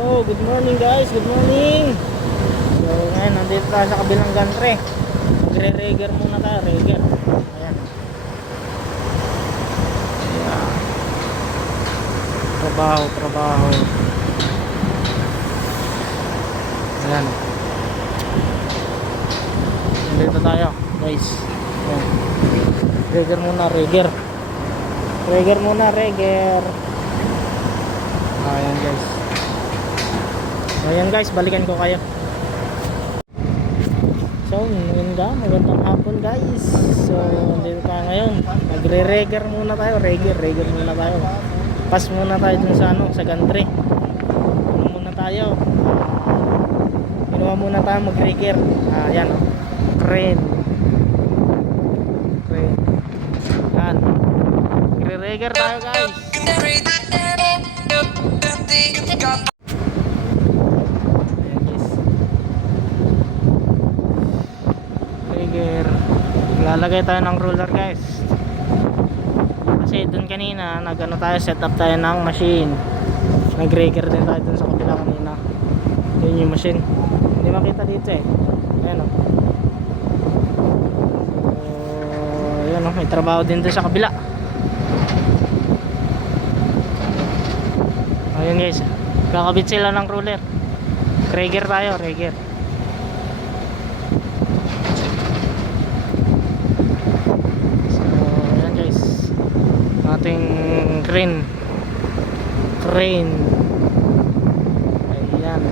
So, good morning guys, good morning. So, ngayon, nandito tayo sa kabilang gantry. Magre-reger muna tayo, reger. Ayan. Ayan. Trabaho. Ayan. Nandito tayo, guys. Ayan. Reger muna, reger. Reger muna, reger. Ayan guys. Ayan guys, balikan ko kayo. So, magandang hapon guys. So, dito tayo ngayon. Magre-reger muna tayo, reger muna tayo. Pass muna tayo dun sa sa gantry. Ano muna tayo? Inuha muna tayo mag-reger. Ayan oh. Crane. Ayan. Magre-reger tayo guys. Lalagay tayo ng ruler guys, kasi dun kanina nagano tayo, set up tayo ng machine, nag-reger din tayo dun sa kabila kanina. Yun yung machine, hindi makita dito eh. Ayan o. So ayan o, may trabaho din dun sa kabila. Ayan guys, kakabit sila ng ruler. Reger tayo, reger. Ating crane. Ayan.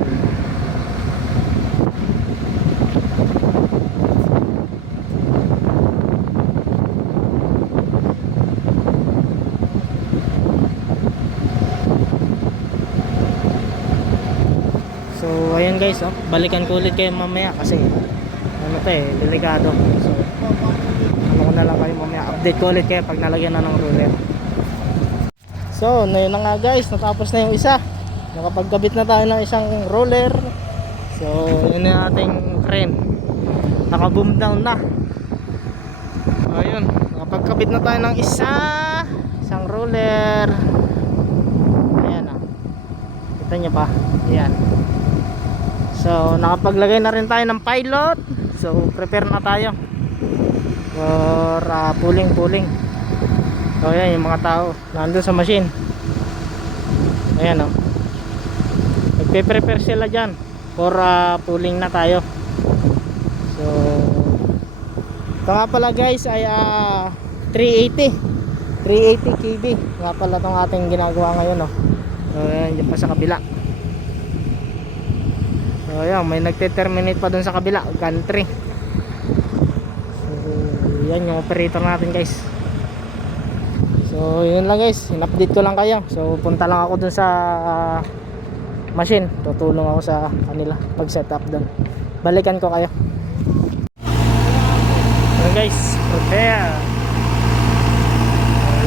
So ayan guys, balikan ko ulit kayo mamaya kasi delikado. So ano ko na lang kayo mamaya, update ko ulit kayo pag nalagyan na ng ruler. So, yun na nga guys, natapos na yung isa. Nakapagkabit na tayo ng isang roller. So, yun na ating crane. Naka-boom down na. Ayun, nakapagkabit na tayo ng isang roller. Ayan o. Kita nyo pa? Ayan. So, nakapaglagay na rin tayo ng pilot. So, prepare na tayo for pulling. So ayan yung mga tao nandun sa machine. Ayan o, nagpe-prepare sila dyan for pulling na tayo. So ito nga pala guys ay 380 kb nga pala itong ating ginagawa ngayon o. So ayan dyan pa sa kabila. So ayan, may nagte-terminate pa dun sa kabila, gantry. So yan yung operator natin guys. So yun lang guys, in-update ko lang kayo. So punta lang ako dun sa machine, tutulong ako sa kanila pag setup dun. Balikan ko kayo. So guys, prepare.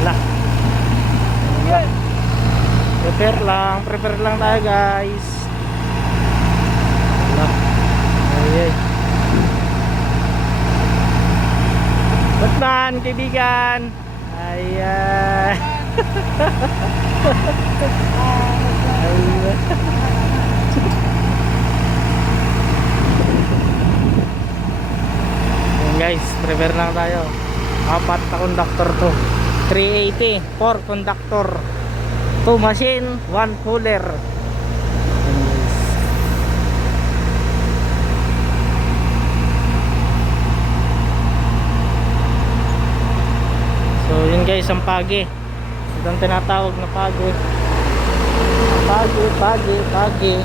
Wala. Prepare lang tayo guys. Wala. Ayay. Batman, kaibigan. Ayan. Guys, prepare lang tayo. 4 na conductor to. 380 4 conductor, 2 machine, 1 puller. So yun guys, ang pagi. Ito ang tinatawag na pagi. Pagi.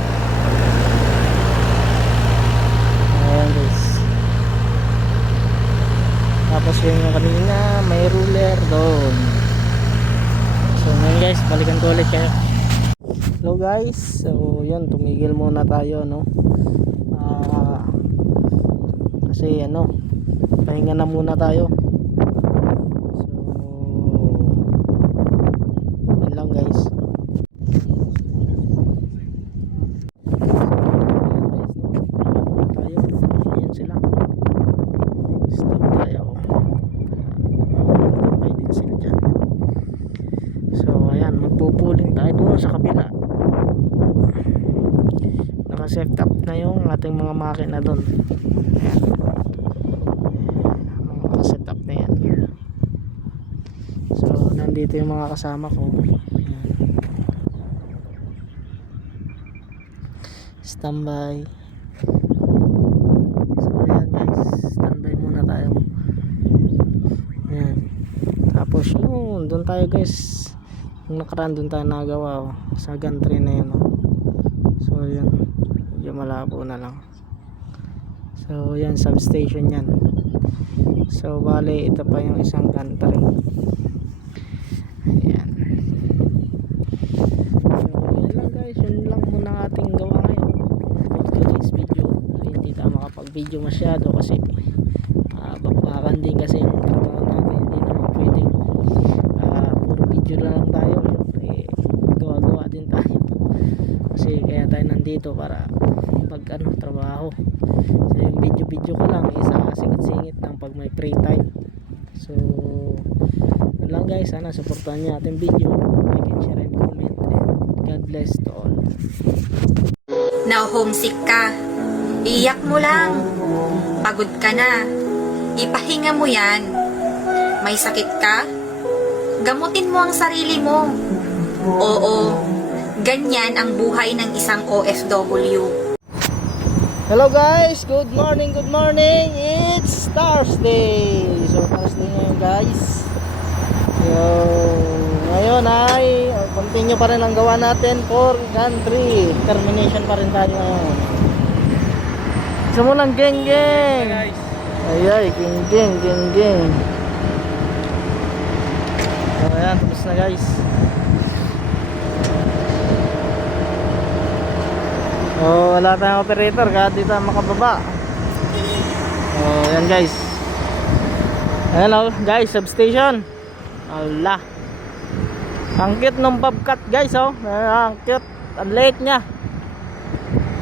Ayan guys. Tapos yung kanina may ruler doon. So ngayon guys, balikan ko ulit kayo. Hello guys. So yun, tumigil muna tayo no. Kasi pahinga na muna tayo. Guys, ayan sila, stop tayo. Tapay din sila dyan. So ayan, magpupuling tayo doon sa kabila. naka-set up na yung ating mga makina doon. Ayan. Naka-set up na yan. So nandito yung mga kasama ko. Ayan. Standby. So ayan guys, standby muna tayo. Ayan. Tapos yun, doon tayo guys. Yung nakaraan doon tayo nagawa sa gantry na yun. So yun, medyo malabo na lang. So yan, substation yan. So bale, ito pa yung isang gantry. Ayan. So yun lang guys, yun lang muna ating gawa ngayon for today's video. Hindi tayo makapag video masyado kasi bakbakan din kasi yung trabaho natin. Hindi naman pwedeng puro video lang tayo. Siyempre gawa-gawa din tayo kasi kaya tayo nandito para pag trabaho. So yung video ko lang isa singit-singit lang pag may free time. So yun lang guys, sana supportahan niyo ating video, like and share and comment, and God bless to all. Now homesick ka, iyak mo lang, pagod ka na, ipahinga mo yan. May sakit ka, gamutin mo ang sarili mo. Oo, ganyan ang buhay ng isang OFW. Hello guys, good morning, it's Thursday. So Thursday ngayon guys. So ngayon ay continue pa rin ang gawa natin for gantry. Termination pa rin tayo ngayon. Sumulang geng geng. Ayay, geng geng. So ayan, tapos na guys. Oh, wala tayong operator kaya dito makababa. Oh, yan guys. Hello guys, substation. Allah. Ang cute ng bobcat guys, oh. Ang cute. Ang late niya.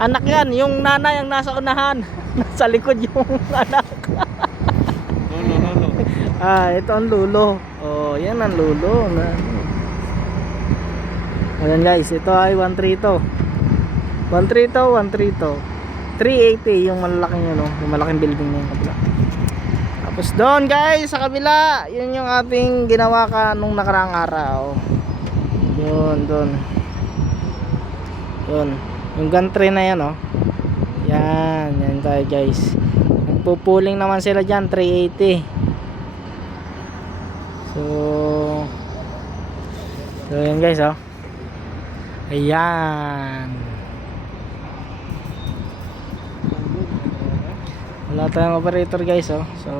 Anak yan, yung nanay ang nasa unahan. Nasa likod yung anak. Lulo. Ito ang lulo. Oh, yan ang lulo. Ayan guys, ito ay 132. 380 yung malalaking yun, yung malaking building na yung kabila. Tapos doon guys sa kabila, yun yung ating ginawa ka nung nakaraang araw. Yun doon, yung gantry na yan, oh. Yan tayo guys. Nagpupuling naman sila dyan, 380. So yun guys, oh. Ayan. Wala tayong operator guys, oh. So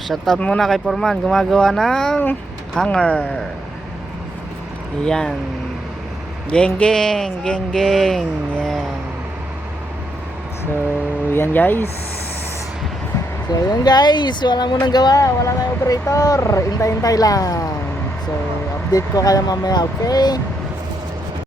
shoutout muna kay Foreman, gumagawa ng hanger. Yan. Geng geng. Yan. So yan guys. Wala mo nang gawa, wala tayong operator. Hintay lang. So update ko kayo mamaya, okay?